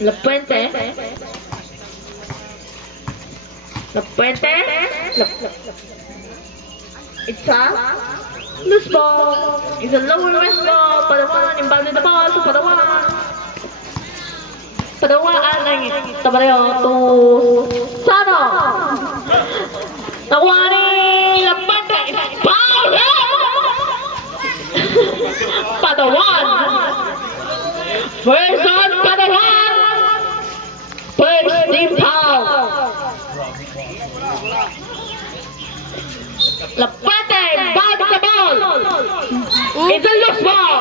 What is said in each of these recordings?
La Puente. La Puente. It's a loose ball. It's a lower wrist ball. Padawan, inbounded the ball to Padawan. Padawan ang tabareo to Sano. Nakuha ni La Puente. Foul! Padawan. First on Padawan. First team foul. La Puente bounce the ball. It's a loose ball.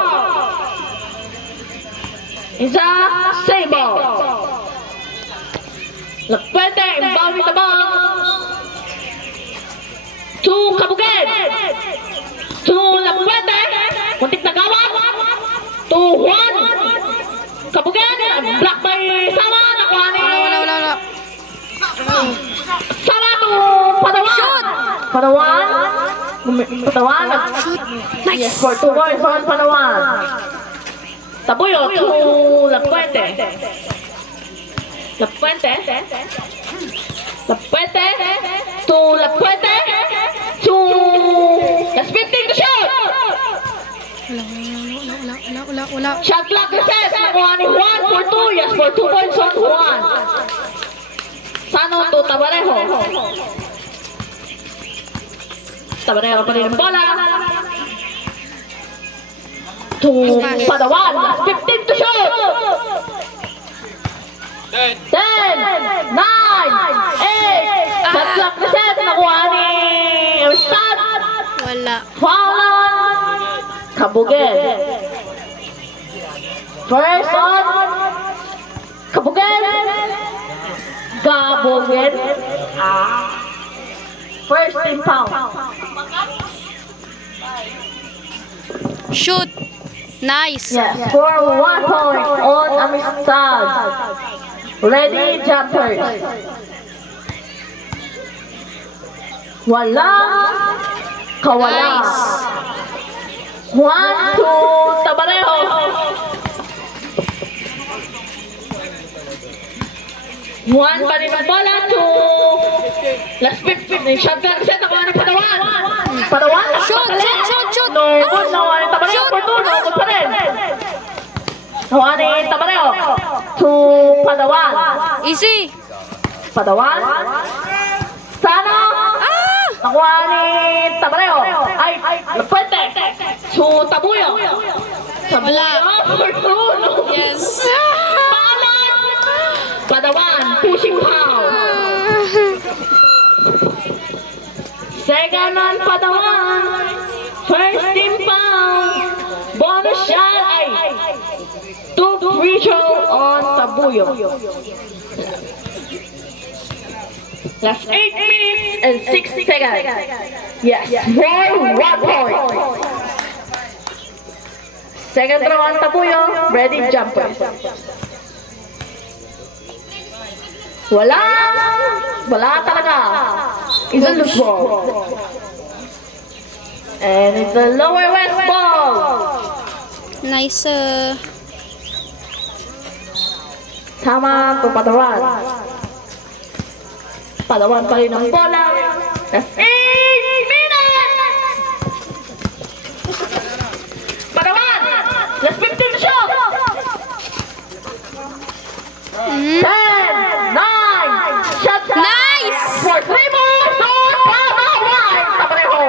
It's a save ball. La Puente bounce the ball. To Kabugen. To La Puente. Muntik na gawat. To Juan. Kabugen. Block by Sama. Nakuha ni Wala. Sama to Padawan. Padawan. Padawan. Shoot. Nice. Yes, for 2 points on Padawan. Tabuyo to La Puente. La Puente. La Puente. To La Puente. To that's 15 to shoot. Wala. Shot clock reset. Nakuha ni Juan for 2. Yes, for 2 points on Juan. Sano to Tabarejo. Tabarejo pa rin ang bola. To Padawan. 15 to shoot. 10, 9, 8. Shot clock reset. Nakuha ni Erstad. Wala. Foul on Kabugen. First on Kabugen. Gabugen. First team foul. Shoot. Nice. Yes, for 1 point on Amistad. Ready, jumpers. Walang kawala. Nice. 1 to Tabarejo. Juan pa rin ang bola to last 15. Shotgun set ako ni Padawan. Padawan. Shoot. No good. Nakuha ni Tabarejo for 2. No good pa rin. Nakuha ni Tabarejo to Padawan. Easy. Padawan. Sana. Nakuha ni Tabarejo. Ay, La Puente. To Tabuyo. Wala. For 2. No. Yes. Padawan, pushing foul. Second on Padawan. First team foul. Bonus shot ay 2 free throw on Tabuyo. Last 8 minutes and 6 seconds. Yes, for 1 point. Second throw on Tabuyo. Ready jumper. Wala talaga. It's a loose ball. And it's a lower west ball. Nice. Tama to Padawan. Padawan pa rin ang bola. That's 8 minutes! Padawan! That's 15 to shoot! 10, 9, shot clock. Nice! For 3 more, so Padawan! Tabarejo.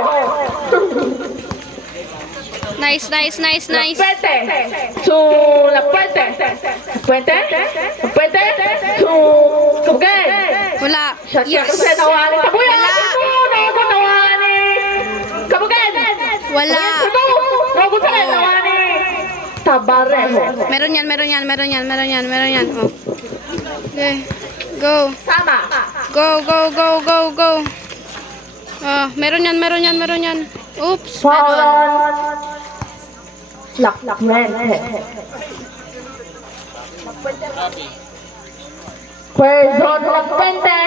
Nice. Puente to La Puente. Puente to Kabugen. Wala. Shot Yes. clock reset. Nakuha ni Tabuyo. Wala. Nakuha ni Kabugen. Wala. Nakuha pa rin. Nakuha ni Tabarejo. Meron yan. Oh. Okay. Go. Sama. Go. Meron yan. Oops. Foul Meron. on Lakmen. First on La Puente.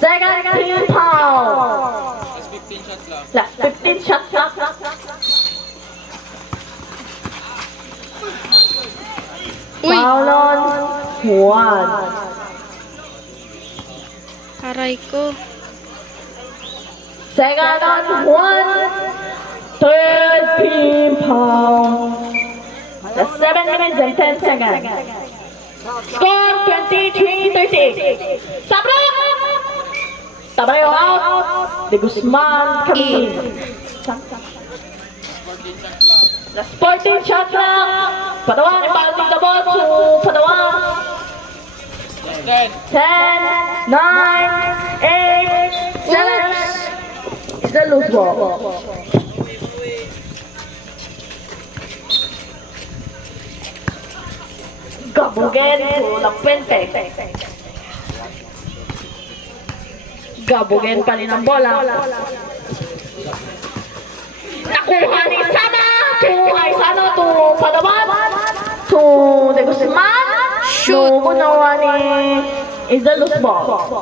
Second team foul. Last 15 shot clock. Uy. Foul on 1. Aray ko. Second on 1. Third ping pong. That's 7 minutes and 10 seconds. Score 23-38. Sabro! Tabayo out. De Guzman coming in. The sporting shot clock. Padawan, ipaling the ball to Padawan. 10, 9, 8, 7. It's a loose ball. Gabugen to La Puente. Gabugen pa rin ang bola. Nakuha ni Sana to Aizano to Padawan to De Guzman. Shoot. Kunawa ni is the loose ball.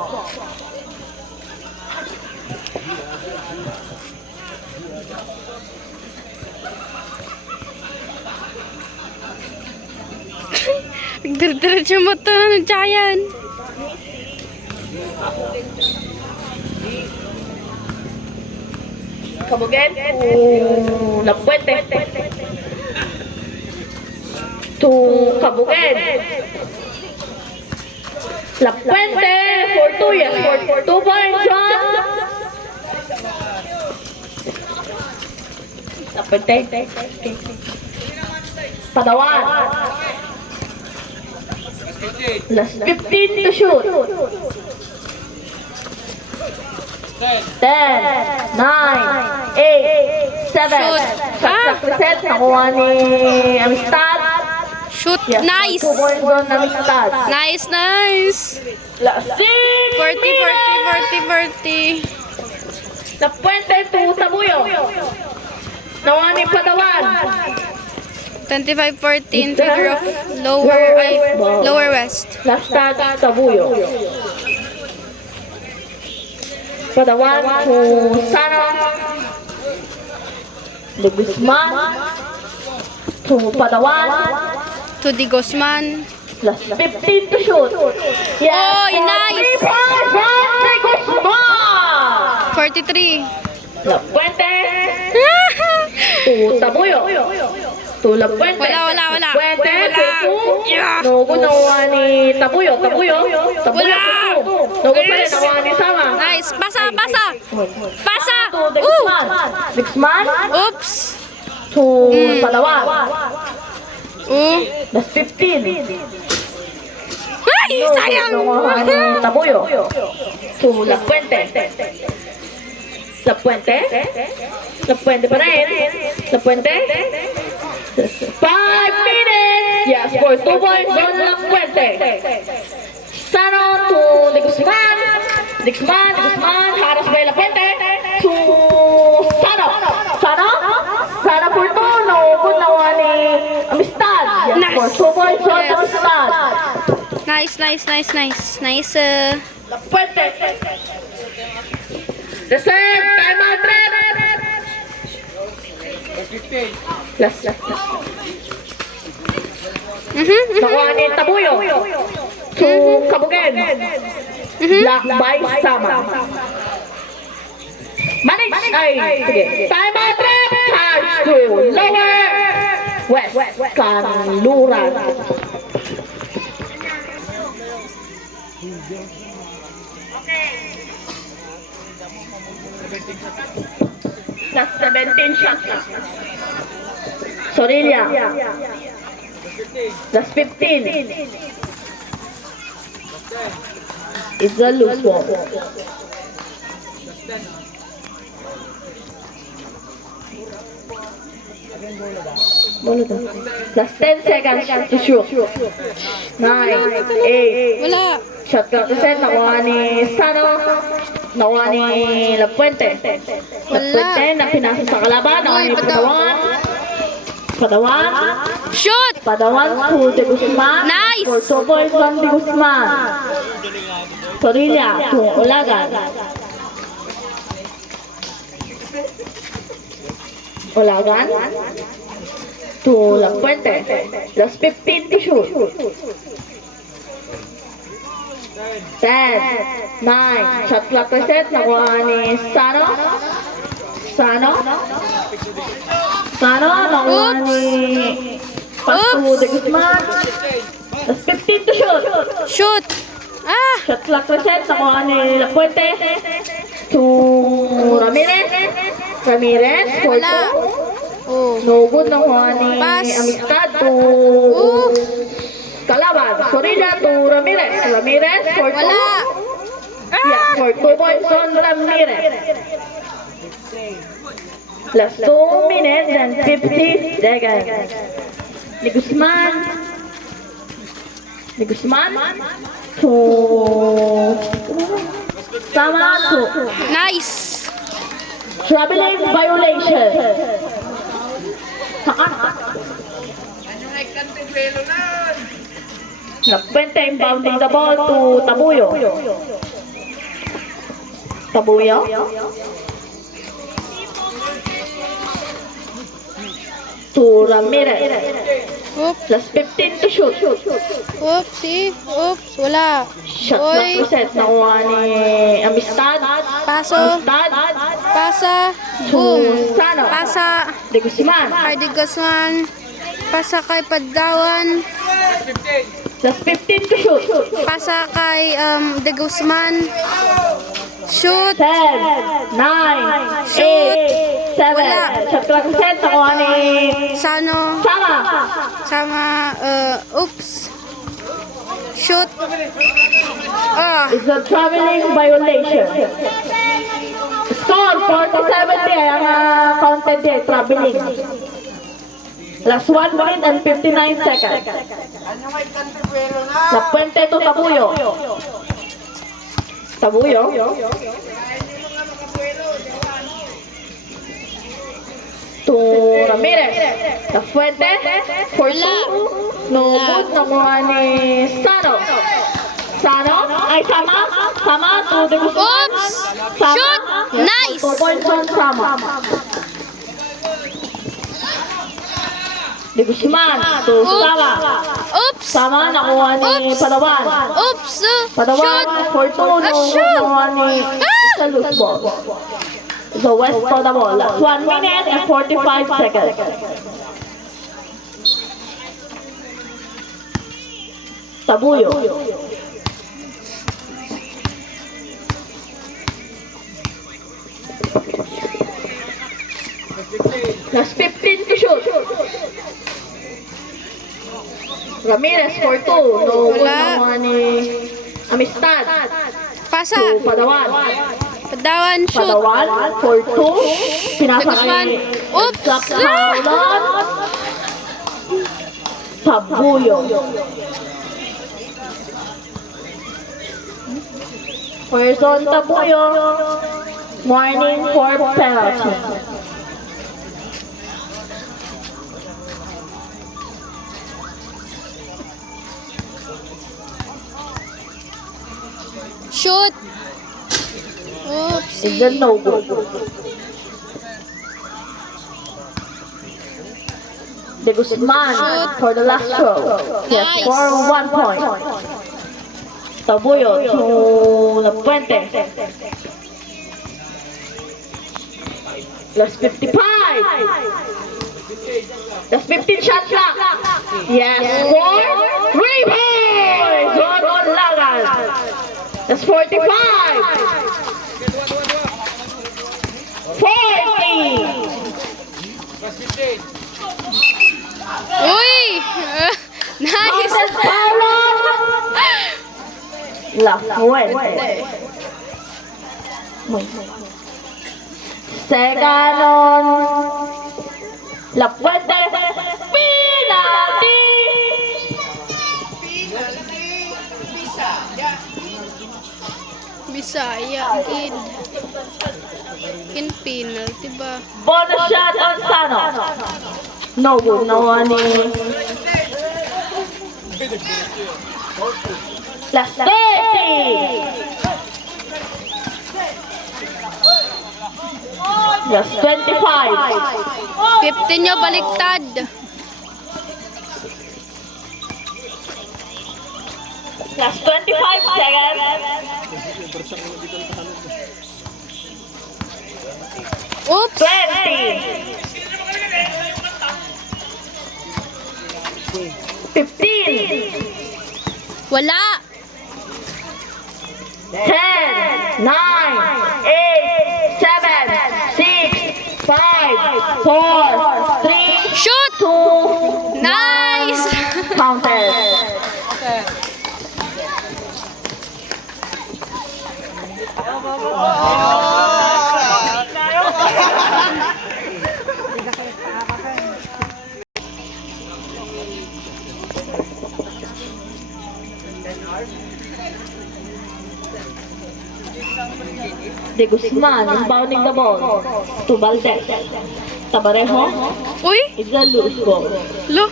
Nagdiretso mo ito ng Giant. Kabugen to La Puente. To Kabugen. La Puente for 2 years for 2 points shot. La Puente. Padawan. Last 15 to shoot. 10, 9, 8, 7. Shoot. Shot reset. Nakuha ni Amistad. Shoot. Yes, Nice. 2 points on Amistad. Nice, nice. Last 40, 40, 40, 40. La Puente to Tabuyo. Nakuha ni Padawan. 25-14 in favor of lower west. Last start Tabuyo. Padawan to Sana. De Guzman. To Padawan. To Di Guzman. Last 15 to shoot. Yes. Oh, for nice. 3 points from De Guzman. 43. La Puente. To Tabuyo. To La Puente. Wala. Puente. Wala. Yeah. Nogo nawa ni Tabuyo. Tabuyo. Wala. Nogo pa rin nawa ni Sama. Nice. Pasa. Pasa. To De Guzman. De Guzman. Oops. To Padawan. That's 15. Ay, sayang. Nawa ni Tabuyo. To La Puente. La Puente. La Puente pa rin. La Puente. 5 minutes. Yes, for 2 points on La Puente. Sano to De Guzman. De Guzman. Haras by La Puente. To Sano. Sano for 2. No, good nawa ni Amistad. Yes, for 2 points on Yes. Amistad. Nice. La Puente. Reserve. Time out, Red. Last. Nakuha ni Tabuyo. To Kabugen. Black by Sama. Manage. Ay, sige. Time out, Red. Charge to lower west. Kanluran. Last 17 shots. Sorilla. Last 15. It's a loose ball. Last 10 seconds to shoot. 9, 8. Wala. Shot clock reset. Nakuha ni Sano. Nakuha ni La Puente. La Puente na pinasa sa kalaban. Nakuha ni Padawan. Shoot. Padawan to De Guzman. Nice. For 2 points from De Guzman. Torilla to Olagan. Olagan to La Puente. Last 15 to shoot. 10, 9, shot clock reset, nakuha ni Sano. Sano, nakuha ni Pasto de Guzman. That's 15 to shoot. Shoot! Ah! Shot clock reset, nakuha ni La Puente. To Ramirez. Ramirez, 4-2. Wala. Oh. No good, nakuha ni Pass. Amistad to Calaban. Sorida to Ramirez. Ramirez, 4-2. Wala. Yeah, for 2 points on Ramirez. Plus 2 minutes and 50 seconds. Ni Guzman to Samato. Nice! Traveling violation. Napwente inbounding the ball to Tabuyo. To Ramirez. Oops. Plus 15 to shoot. Oopsie. Oops. Wala. Shot Oy. clock reset. Nakuha ni Amistad. Paso. Amistad Pasa. to Boom. Sano. Pasa. De Guzman. Hardy Guzman. Pasa kay Pagdawan. Plus 15 to shoot. Pasa kay De Guzman. Shoot. 10, 9, 8, 7. Wala. Shot clock reset. Nakuha ni Sano. Sama. Sama. Oops. Shoot. Ah. It's a traveling violation. Score 47 din ang counted din, traveling. Last 1 minute and 59 seconds. La Puente to Tabuyo. To Ramirez. La Fuente. For Wala. 2. No good. Nakuha ni Sano. Ay, Sama to De Guzman. Oops. Shoot. Nice. 2 points on Sama. De Guzman to Sama. Oops. Sama, nakuha ni Oops. Padawan. Oops. Padawan, Shoot. for 2, no, shoot. nakuha ni sa loose ball. So, West for the ball. Last 1 minute and 45 seconds. Tabuyo. Last 15 to shoot. Ramirez for 2. No, Wala. nakuha ni Amistad. Pasa. To Padawan. Pagdawan. Shoot. Padawan for 2. Pinasa Guzman. kay Oops. Howlan. Tabuyo. First on Tabuyo. Warning for penalty. Shoot. Is Oopsie. that no good? De Guzman for the last throw. Yes, Nice. for 1 point. Tabuyo to La Puente. Plus 55. That's 15 shot clock. Yes, for 3 points. One on Lagan. That's 45. 40. Uy. Nice. La Fuente. Second on La Fuente. Penalty. Bisaya. In penalty ba? Bonus shot on Sano. No good. No one. Last 30. Last 25. 15 nyo baliktad. Last 25 seconds. Oops. 20. 15. Wala. 10, 9, 8, 7, 6, 5, 4, 3, Shoot. 2, Nice. counted. De Guzman is bounding the ball to Valdez. Tabarejo Uy. is a loose ball. Lo.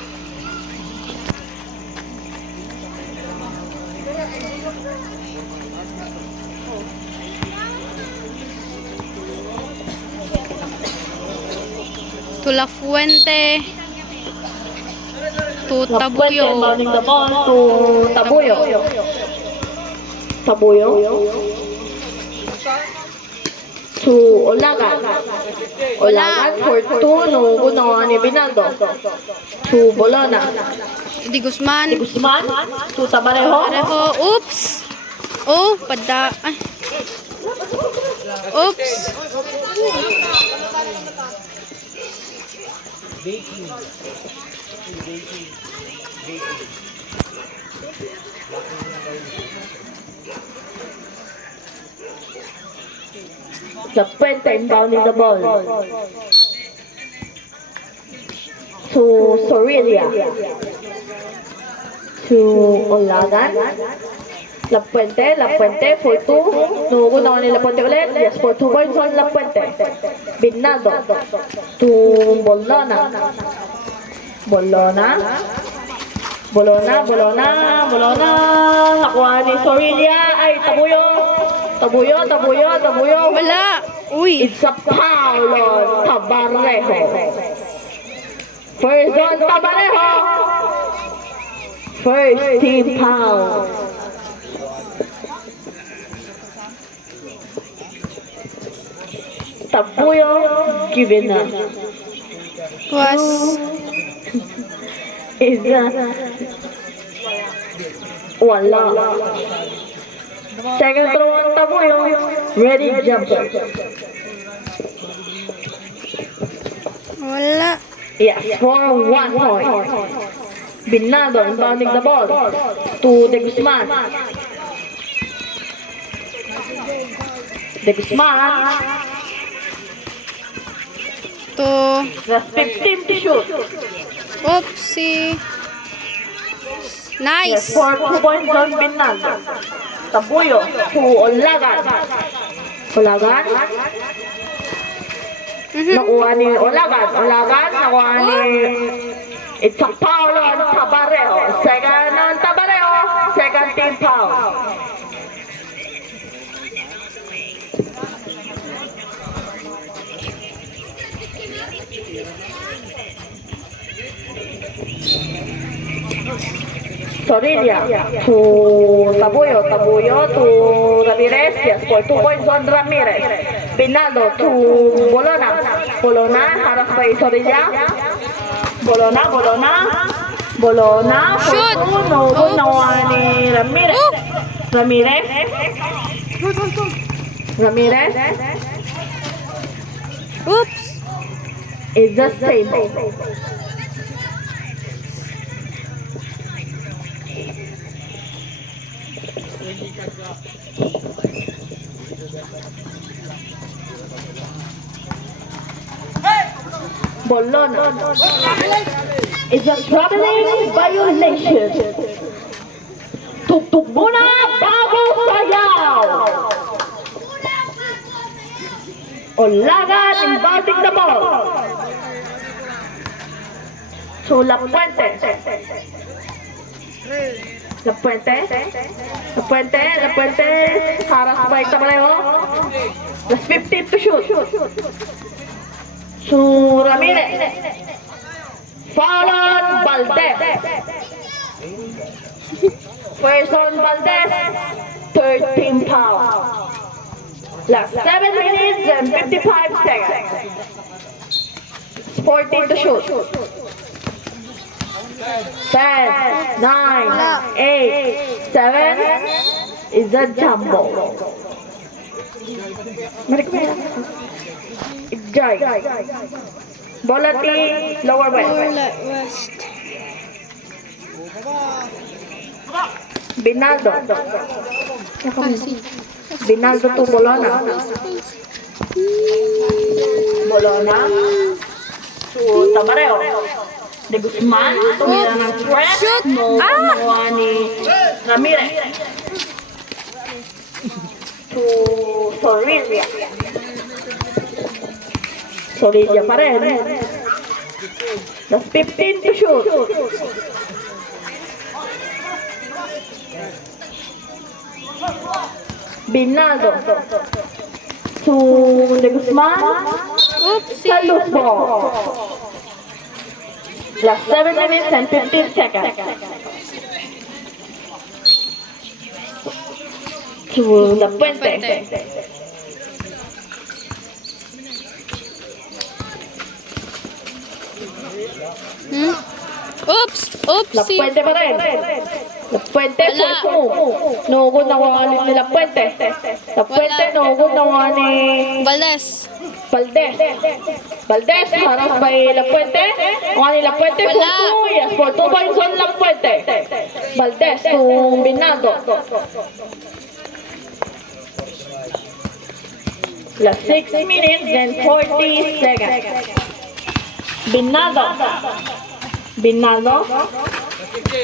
To La Fuente. To Tabuyo Tabuyo. bounding the ball to Tabuyo. Tabuyo to Olagan. Olagan for 2 no uno ni Binaldo to Bolona. Di Guzman. De Guzman to Tabarejo. Pareho. Oops. Oh, pada. Ay. Oops. The Puente inbounding the ball to Sorilia to Olagan. La Puente for 2. Nugo na ni La Puente ulit. Yes, for 2 points on La Puente. Binado to Bolona. Bolona. Nakuha ni Sorilia. Ay, Tabuyo. Wala. Uy. It's a foul on Tabarejo. First on Tabarejo. First team foul. Tabuyo given up. Was. Is wala. Second throw on Tabuyo. Ready jumper. Wala. Yes, for 1 point. Binado inbounding the ball to De Guzman. De Guzman. To. That's 15 to shoot. Oopsie. Yes, Nice. for 2 points on Binado. Tabuyo to Olagan. Nakuha ni Olagan, nakuha ni... It's a foul on Tabarejo. Second on Tabarejo. Second team foul. Sorilia to Tabuyo to Ramirez. Yes, for 2 points on Ramirez. Binaldo to Bolona, harap kay Sorilia. Bolona. Shoot! Nakuha ni Ramirez. Ramirez Oops. is the same. Bolona is a troubling violation. Tuktok muna bago sayaw. Olagan inbounding the ball. So La Puente. Harap ba yung Tabarejo? Last 15 to shoot. So Ramirez. Foul on Valdez. First on Valdez, 13 pounds. Last 7 minutes and 55 seconds. 14 to shoot. 10, 9, 8, 7 is a jumbo. Jai. Bolati, lower Lower west. west. Binaldo. Pasig. Binaldo to Bolona. Bolona to Tamareo. De Guzman, tumira ng press. Shoot! No, Ah! nakuha ni Ramirez. To Sorilla. Sorilla pa rin. That's 15 to shoot. Binaldo to De Guzman. Oopsie. Sa loose ball. Last 7 minutes and 15 seconds. To La Puente. Hmm? Oops! La Oopsie! Puente pa rin. La Puente Wala. for 2. Nugod na wala ni La Puente. La Puente nugod na wala ni Valdez. Valdez. Valdez, harap by La Puente. Wala ni La Puente for Wala. 2. Yes, for 2 points on La Puente. Valdez to Binaldo. Last 6 minutes and 40 seconds. Binaldo. Binaldo.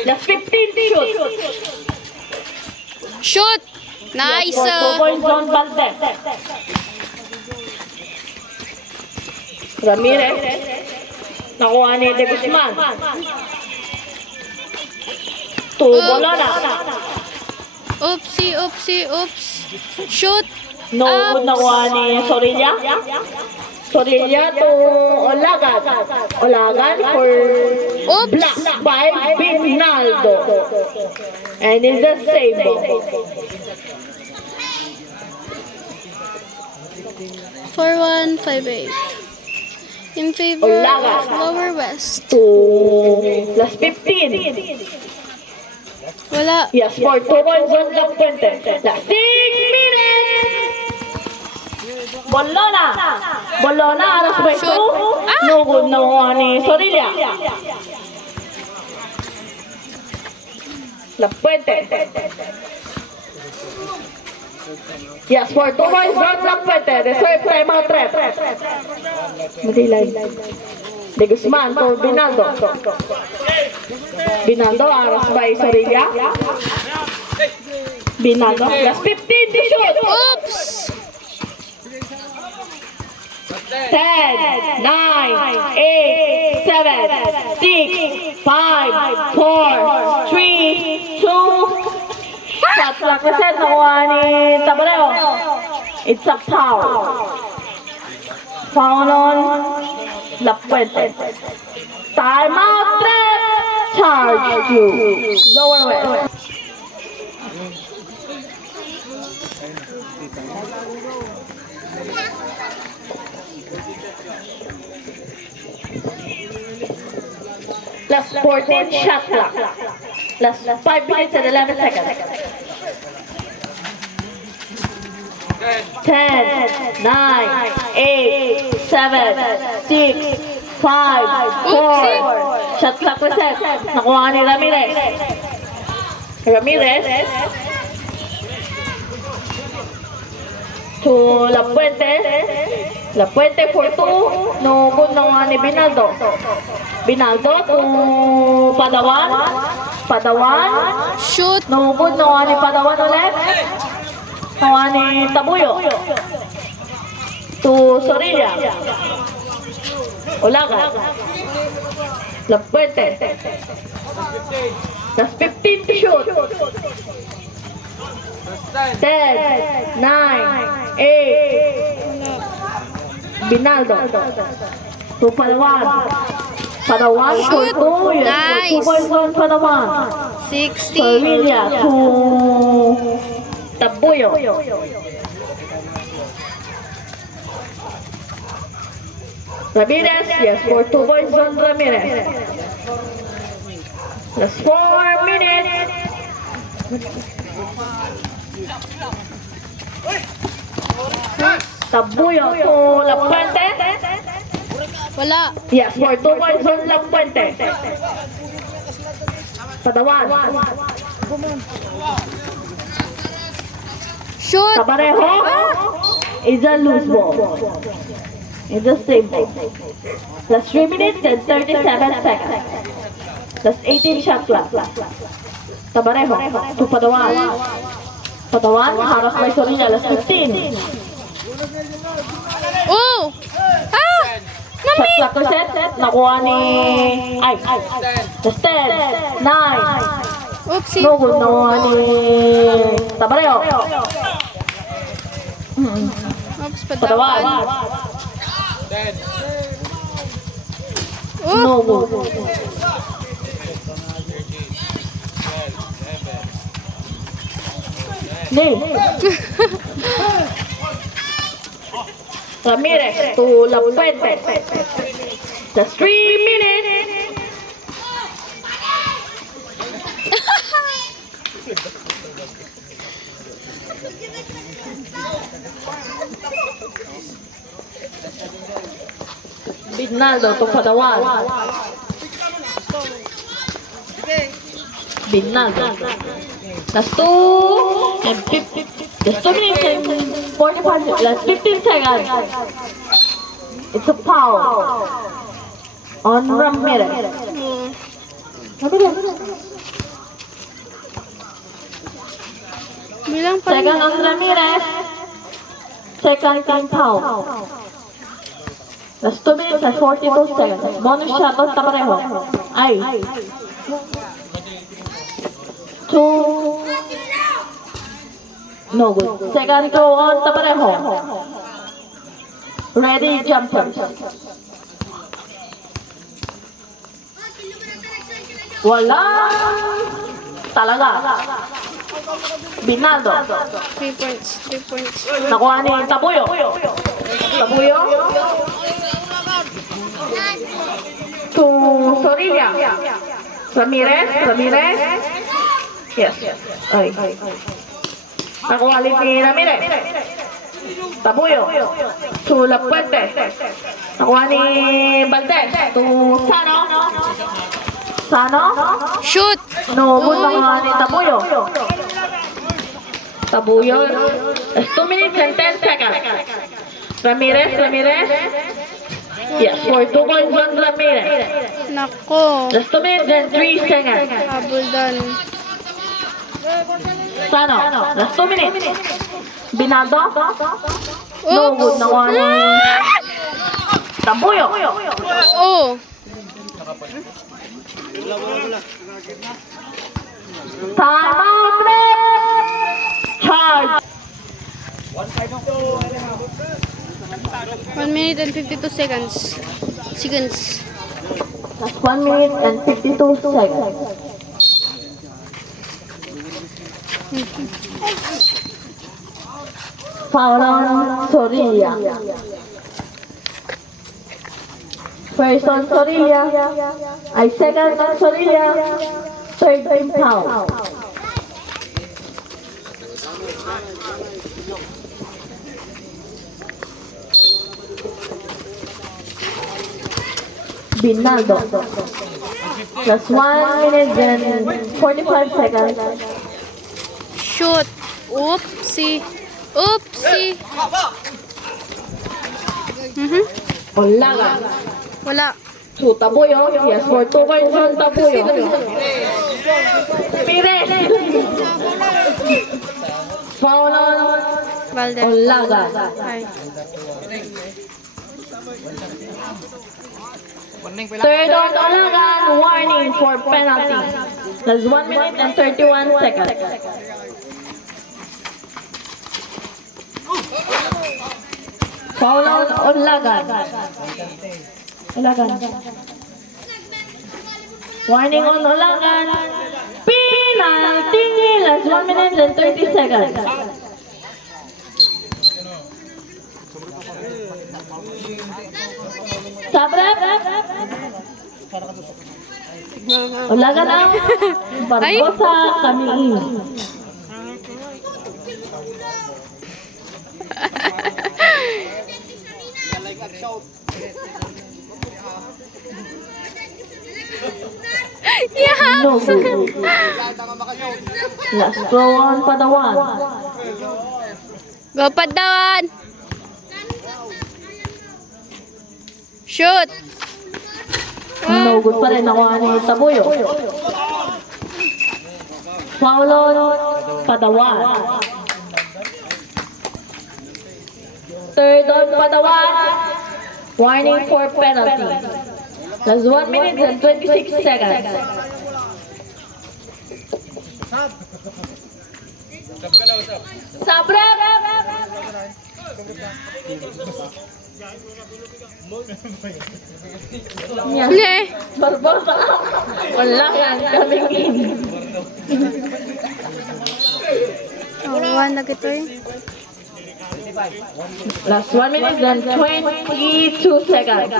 Last 15 shoot. Shoot! Nice! For 2 points on Valdez. Ramirez. Nakuha ni De Guzman. To Bolona. Oopsie! Oopsie! Oops! Shoot! No good nakuha ni Sorilla. Sorilla to Olagan. Olagan for Oops! black by Binaldo. And it's the same ball. 4158. In favor Olaga. of Lower West. To last 15. Wala. Yes, for 2 points on La Puente. Last 6 minutes. Bolona. Bolona, alas by 2. Ah! No good nakuha ni Sorilla. La Puente. Yes, for 2 points on La Puente. Reserve time out rep. Madilay. De Guzman to Binaldo. Binaldo, aras by Sorilla. Binaldo, last 15 to shoot. Oops! 10, 9, 8, 7, 6, 5, 4, 3, 2. Shot clock reset, nakuha ni Tabareo. It's a foul. Foul on La Puente. Time out trap. Charge you. Lower west. Last 14 shot clock. Last 5 minutes and 11 seconds. 10, 9, 8, 7, 6, 5, 4. Shot clock reset. Nakuha ni Ramirez. Ramirez. To La Puente. La Puente for 2. No good na ni Binaldo. Binaldo to Padawan. Padawan. Shoot! No good na ni Padawan ulit. Nakuha ni Tabuyo. To Sorilla. Olaga. La Puente. That's 15 to shoot. 10, 9, 8. Binaldo. To Padawan. Padawan for Shoot! 2. Yes, for 2 Nice. points on Padawan. 60. Sorilla to Tabuyo. Ramirez, yes, for 2 points on Ramirez. That's 4 minutes. Tabuyo to La Puente. Wala. Yes, for 2 points on La Puente. Padawan. Shoot. Tabarejo is a loose ball. It's a same ball. That's 3 minutes and 37 seconds. That's 18 shot clock. Tabarejo to Padawan. Padawan, harap by Sorilla, that's 15. Oh! Ah! Shot Nami! clock reset, nakuha ni... Ay, that's 10, 9. Oopsie. No good, nakuha ni... Tabarejo. Oops, Padawan. padawan. No Oop! good. Name. Ramirez to La Puente. That's 3 minutes. Binaldo to Padawan. Binaldo. That's 2 and 50. That's 2 minutes and 45. That's 15 seconds. It's a foul on Ramirez. Ramirez. Bilang pa rin. Second on Ramirez. Second team foul. That's 2 minutes and 42 seconds. Bonus shot on Tabarejo. Ay. 2. No good. Second throw on Tabarejo. Ready jumpers. Wala. Talaga. Binaldo. 3 points. 3 points. Nakuha ni Tabuyo. Tabuyo. To Sorilla. Ramirez. Ramirez. Yes. Ay. Nakuha ulit ni Ramirez. Tabuyo. To La Puente. Nakuha ni Valdez. To Sano. Sano. Shoot! No, good nakuha ni Tabuyo. Tabuyo. That's 2 minutes and 10 seconds. Ramirez, Ramirez. Yes, for 2 points on Ramirez. Nako. That's 2 minutes and 3 seconds. Habol doon. Sano, that's 2 minutes. Binaldo. No Oops! good nakuha ni Tabuyo. Oh! Time out, red. Charge. 1 minute and 52 seconds. That's 1 minute and 52 seconds. Foul on Sorilla. First on Sorilla. I second on Sorilla. Third team foul. Binaldo. That's 1 minute and 45 seconds. Shoot! Oopsie! Oopsie! Olaga. Wala. To Tabuyo. Yes, for 2 points on Tabuyo. Pires. Foul on Valdez. Olaga. Ay. Third on Olaga. Warning for penalty. That's 1 minute and 31 seconds. Foul on Olaga. Olaga. Warning on Olaga. Pin! Last 1 minute and 30 seconds. Sabrep. Wala ka na. Barbosa Kamiin. Yeah. No good. Last throw on Padawan. Go Padawan. Shoot. No good pa rin nakuha ni Tabuyo. Foul on Padawan. Third on Padawan. Warning for penalty. Last 1 minute and 26 seconds. Sabrep. Yeah. Barbosa. Wala yan kaming in. Oh, one na gito eh. Last 1 minute and 22 seconds.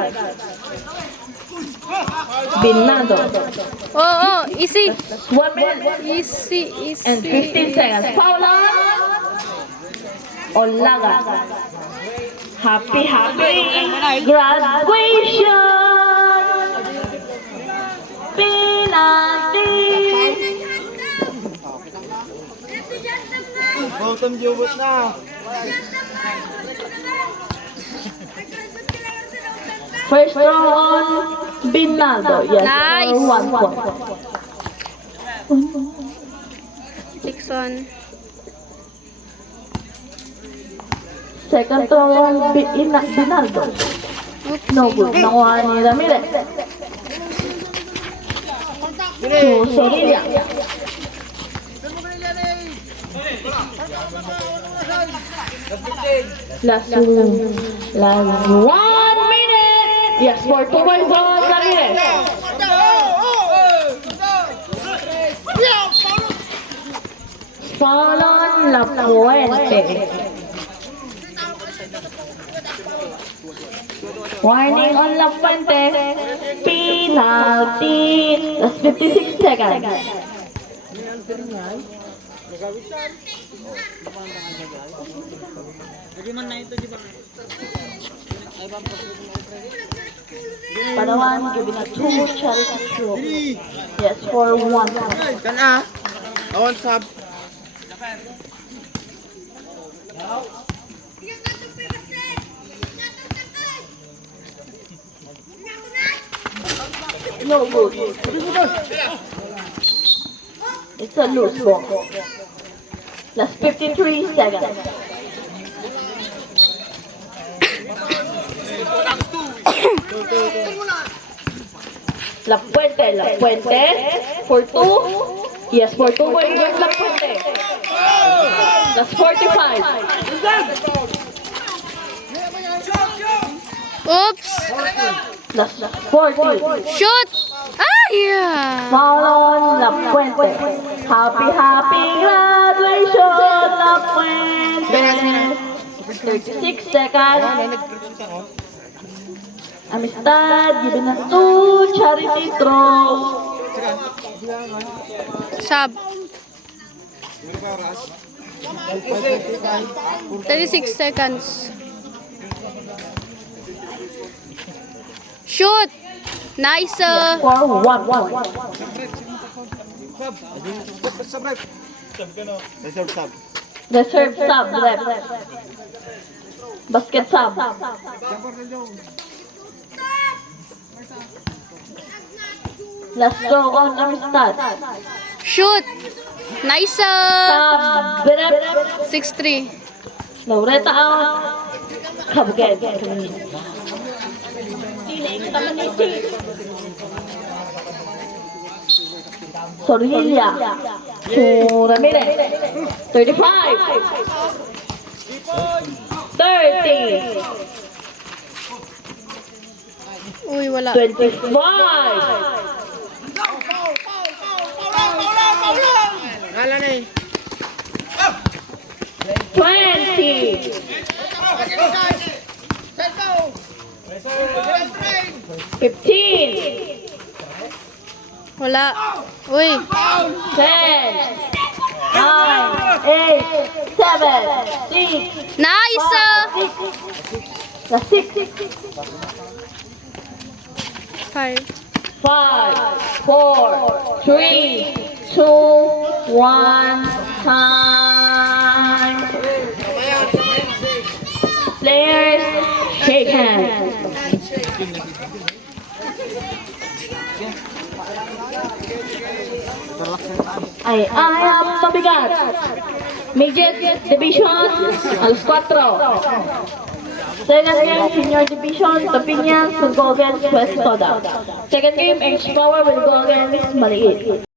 Binado. Oh, easy. 1 minute Easy. and 15 seconds. Foul on Olaga. Happy graduation. Penalty. Gautam jubot na. First throw on Binaldo. Yes, Nice. for 1 point. 6-1. Second throw on Binaldo. Oops. No good. Nakuha ni Ramirez. To Sorilla. Last 1 minute. Yes, for 2 points on Ramirez. Foul on La Puente. Warning on La Puente. Penalty. That's 56 seconds. Padawan giving a 2 charity throw. Yes, for 1 point. Kan ah. Awan sab. No good. It's a loose ball. Last 53 seconds. La Puente for 2. Yes, for 2 points with La Puente. That's 45. Oops. That's 40. Shoot. Ah, yeah. Foul on La Puente. Happy graduation, La Puente. 36 seconds. Amistad, given a 2 charity throw. Sub. 36 seconds. Shoot. Nice. For 1 point. Sab rep. Reserve sab. Reserve sub, rep. Basket sub. Last throw on Amistad. Shoot. Nice. Sub, rep. 6-3. Laureta out. Kabuged. Sorilla to Ramirez. 35. 30. Uy, wala. 25. Ngala na eh. 15, Wala. Uy. 10, 9, 8, 7, 6, Nice! 6, 5. 5, 4, 3, 2, 1, time. Players, shake hands. Ay, mabigat. Midget Division, alas 4. Second game, Senior Division, Tapiñas, Goggins, West Toda. Second game, H-Power with Goggins, Maliit.